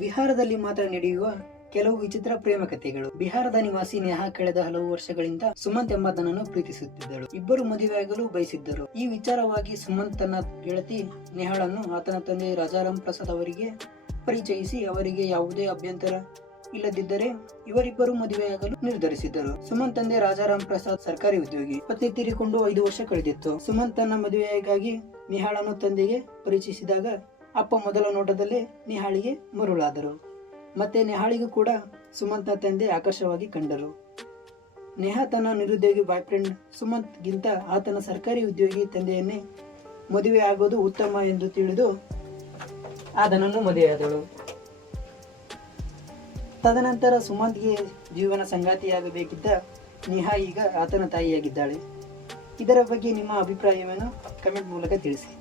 ಬಿಹಾರದಲ್ಲಿ ಮಾತ್ರ ನಡೆಯುವ ಕೆಲವು ವಿಚಿತ್ರ ಪ್ರೇಮ ಕಥೆಗಳು. ಬಿಹಾರದ ನಿವಾಸಿ ನೇಹಾ ಕಳೆದ ಹಲವು ವರ್ಷಗಳಿಂದ ಸುಮಂತ್ ಎಂಬಾತನನ್ನು ಪ್ರೀತಿಸುತ್ತಿದ್ದಳು. ಇಬ್ಬರು ಮದುವೆಯಾಗಲು ಬಯಸಿದ್ದರು. ಈ ವಿಚಾರವಾಗಿ ಸುಮಂತ್ ತನ್ನ ಗೆಳತಿ ನೇಹಾಳನ್ನು ಆತನ ತಂದೆ ರಾಜಾರಾಮ್ ಪ್ರಸಾದ್ ಅವರಿಗೆ ಪರಿಚಯಿಸಿ ಅವರಿಗೆ ಯಾವುದೇ ಅಭ್ಯಂತರ ಇಲ್ಲದಿದ್ದರೆ ಇವರಿಬ್ಬರು ಮದುವೆಯಾಗಲು ನಿರ್ಧರಿಸಿದ್ದರು. ಸುಮಂತ್ ತಂದೆ ರಾಜಾರಾಮ್ ಪ್ರಸಾದ್ ಸರ್ಕಾರಿ ಉದ್ಯೋಗಿ. ಪತ್ನಿ ತೀರಿಕೊಂಡು 5 ವರ್ಷ ಕಳೆದಿತ್ತು. ಸುಮಂತ್ ತನ್ನ ಮದುವೆಗಾಗಿ ನೇಹಾಳನ್ನು ತಂದೆಗೆ ಪರಿಚಯಿಸಿದಾಗ ಅಪ್ಪ ಮೊದಲ ನೋಟದಲ್ಲೇ ನೇಹಾಳಿಗೆ ಮರುಳಾದರು. ಮತ್ತೆ ನೇಹಾಳಿಗೂ ಕೂಡ ಸುಮಂತ್ನ ತಂದೆ ಆಕರ್ಷವಾಗಿ ಕಂಡರು. ನೇಹಾ ತನ್ನ ನಿರುದ್ಯೋಗಿ ಬಾಯ್ ಫ್ರೆಂಡ್ ಸುಮಂತ್ ಗಿಂತ ಆತನ ಸರ್ಕಾರಿ ಉದ್ಯೋಗಿ ತಂದೆಯನ್ನೇ ಮದುವೆ ಆಗೋದು ಉತ್ತಮ ಎಂದು ತಿಳಿದು ಆತನನ್ನು ಮದುವೆಯಾದಳು. ತದನಂತರ ಸುಮಂತ್ಗೆ ಜೀವನ ಸಂಗಾತಿಯಾಗಬೇಕಿದ್ದ ನೇಹಾ ಈಗ ಆತನ ತಾಯಿಯಾಗಿದ್ದಾಳೆ. ಇದರ ಬಗ್ಗೆ ನಿಮ್ಮ ಅಭಿಪ್ರಾಯವನ್ನು ಕಮೆಂಟ್ ಮೂಲಕ ತಿಳಿಸಿ.